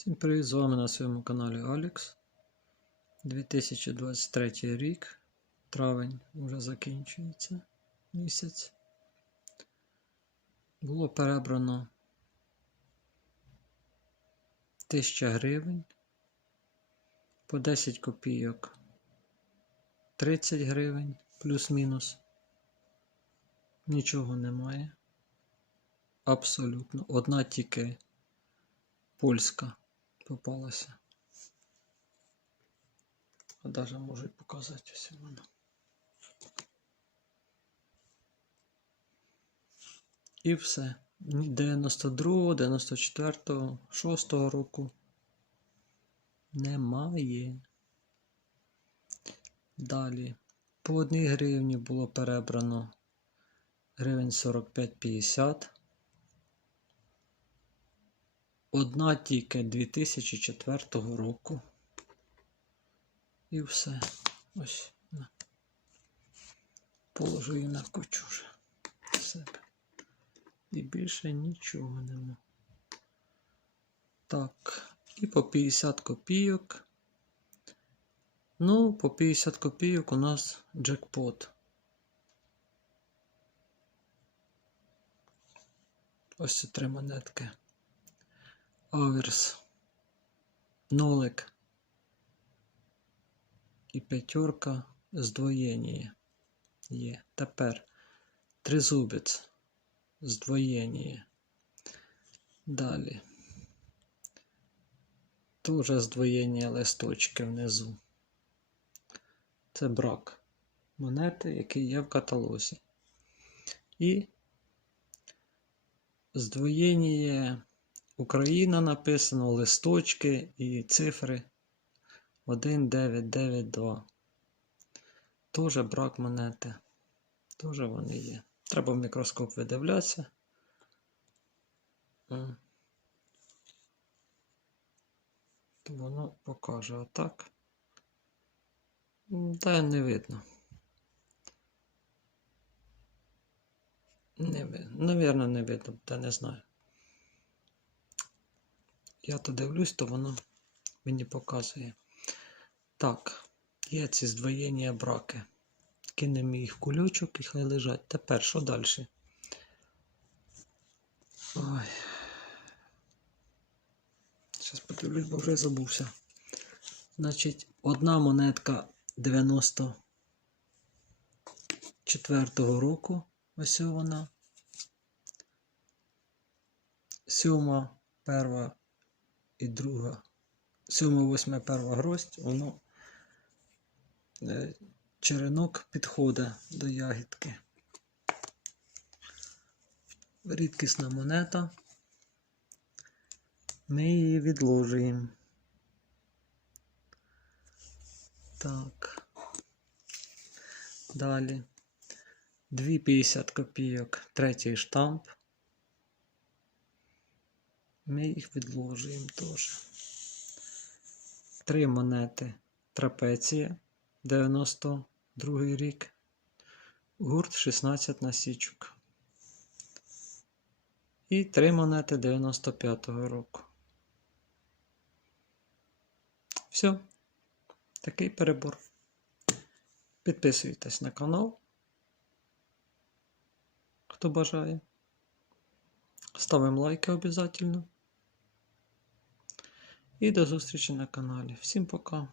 Всім привіт! З вами на своєму каналі Алекс. 2023 рік, травень вже закінчується місяць. Було перебрано 1000 гривень по 10 копійок 30 гривень плюс-мінус. Нічого немає. Абсолютно. Одна тільки польська попалася. А даже можу і показати ось вона. І все. Ні 92, 94, 6 року немає. Далі. По 1 гривні було перебрано гривень 45-50. Одна тільки 2004 року. І все. Ось. Положу її на вже себе. І більше нічого нема. Так. І по 50 копійок. Ну, по 50 копійок у нас джекпот. Ось ці три монетки. Аверс, нолик і п'ятерка здвоєння є. Тепер тризубець здвоєння. Далі. Тоже здвоєння листочки внизу. Це брак монети, який є в каталозі. І здвоєння Україна написано, листочки і цифри 1992. Тоже брак монети. Тоже вони є. Треба в мікроскоп видивлятися. То воно покаже отак. Та не видно. Не видно. Навірно, не видно, та не знаю. Я то дивлюсь, то воно мені показує. Так, є ці здвоєння браки. Кинемо їх в кульочок і хай лежать. Тепер що далі? Ой. Зараз подивлюсь, бо вже забувся. Значить, одна монетка 94-го року. Ось вона. Сьома, перша і друга. Сьома, восьма, перша гроздь, воно е, черенок підходить до ягідки. Рідкісна монета. Ми її відложуємо. Так. Далі. 2,50 копійок, третій штамп. Ми їх відложуємо теж. Три монети трапеція 92 рік. Гурт 16 насічок. І три монети 95-го року. Все. Такий перебор. Підписуйтесь на канал. Хто бажає. Ставимо лайки обов'язково. І до зустрічі на каналі. Всім пока!